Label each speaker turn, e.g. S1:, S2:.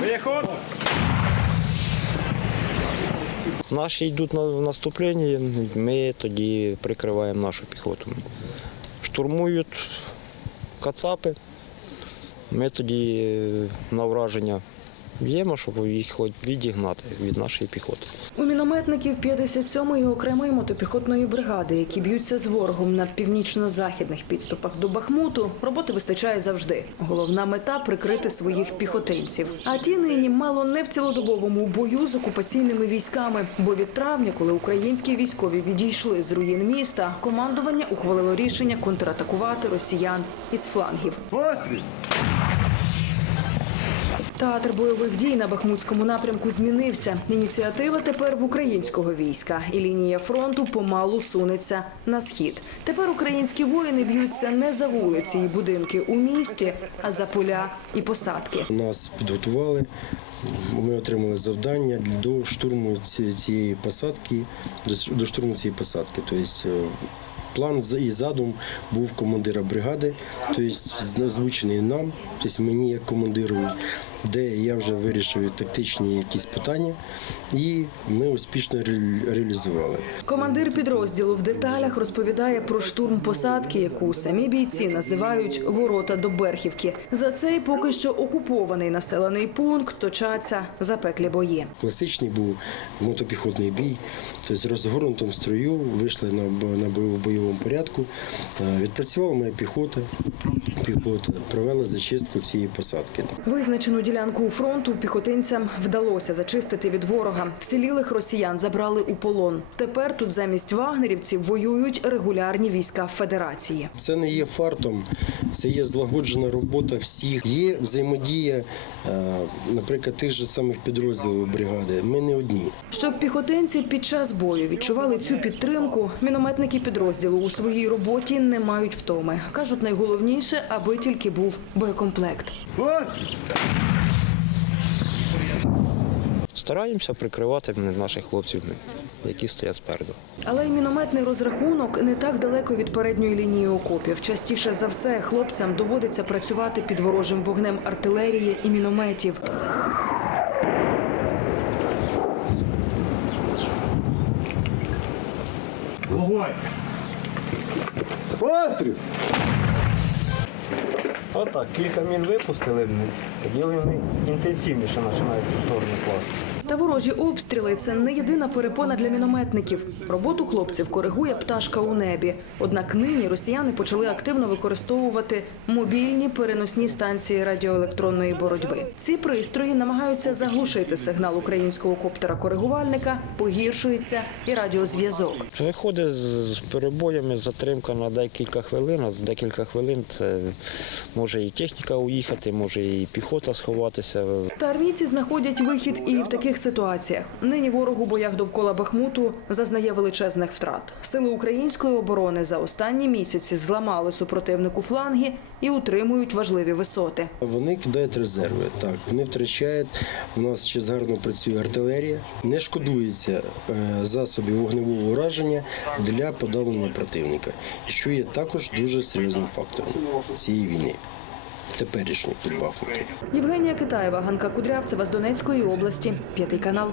S1: Виход!
S2: Наші йдуть на наступлення, ми тоді прикриваємо нашу піхоту. Штурмують кацапи, ми тоді е, на враження б'ємо, щоб їх хоч відігнати від нашої піхоти.
S3: У мінометників 57-ї окремої мотопіхотної бригади, які б'ються з ворогом на північно-західних підступах до Бахмуту, роботи вистачає завжди. Головна мета прикрити своїх піхотинців. А ті нині мало не в цілодобовому бою з окупаційними військами. Бо від травня, коли українські військові відійшли з руїн міста, командування ухвалило рішення контратакувати росіян із флангів.
S1: Постріл!
S3: Театр бойових дій на Бахмутському напрямку змінився. Ініціатива тепер в українського війська, і лінія фронту помалу сунеться на схід. Тепер українські воїни б'ються не за вулиці і будинки у місті, а за поля і посадки.
S4: Нас підготували. Ми отримали завдання до штурму ці- цієї посадки, до штурму цієї посадки. Тобто е, план і задум був командира бригади, тобто озвучений нам, тобто мені як командиру, де я вже вирішив тактичні якісь питання, і ми успішно реалізували.
S3: Командир підрозділу в деталях розповідає про штурм посадки, яку самі бійці називають ворота до Берхівки. За цей поки що окупований населений пункт точаться запеклі бої.
S4: Класичний був мотопіхотний бій, тобто розгорнутому строю вийшли на, на бою в бойовому порядку. Е, Відпрацювала моя піхота, піхота провела зачистку цієї посадки.
S3: Визначену ділянку фронту піхотинцям вдалося зачистити від ворога. Вцілілих росіян забрали у полон. Тепер тут замість вагнерівців воюють регулярні війська Федерації.
S4: Це не є фартом, це є злагоджена робота всіх. Є взаємодія, е, наприклад, тих же самих підрозділів бригади. Ми не одні.
S3: Щоб піхотинці під час бою відчували цю підтримку, мінометники підрозділу у своїй роботі не мають втоми. кажуть, найголовніше, аби тільки був боєкомплект.
S1: Постріл!
S2: Стараємося прикривати наших хлопців, які стоять спереду.
S3: Але й мінометний розрахунок не так далеко від передньої лінії окопів. Частіше за все хлопцям доводиться працювати під ворожим вогнем артилерії і мінометів.
S1: Вогонь! Постріл!
S5: Отак, кілька мін випустили, тоді вони інтенсивніше починають у класти.
S3: Та ворожі обстріли це не єдина перепона для мінометників. Роботу хлопців коригує пташка у небі. Однак нині росіяни почали активно використовувати мобільні переносні станції радіоелектронної боротьби. Ці пристрої намагаються заглушити сигнал українського коптера-коригувальника, погіршується і радіозв'язок.
S2: Виходить з перебоями, затримка на декілька хвилин, а з декілька хвилин це може і техніка уїхати, може і піхота сховатися.
S3: Та армійці знаходять вихід і в таких ситуаціях. Нині ворог у боях довкола Бахмуту зазнає величезних втрат. Сили української оборони за останні місяці зламали супротивнику фланги і утримують важливі висоти.
S4: Вони кидають резерви. Так, вони втрачають. У нас ще гарно працює артилерія. Не шкодується е, засобів вогневого ураження для подавлення противника, що є також дуже серйозним фактором цієї війни. Теперішньої під Бахмутом.
S3: Євгенія Китаєва, Ганка Кудрявцева з Донецької області, п'ятий канал.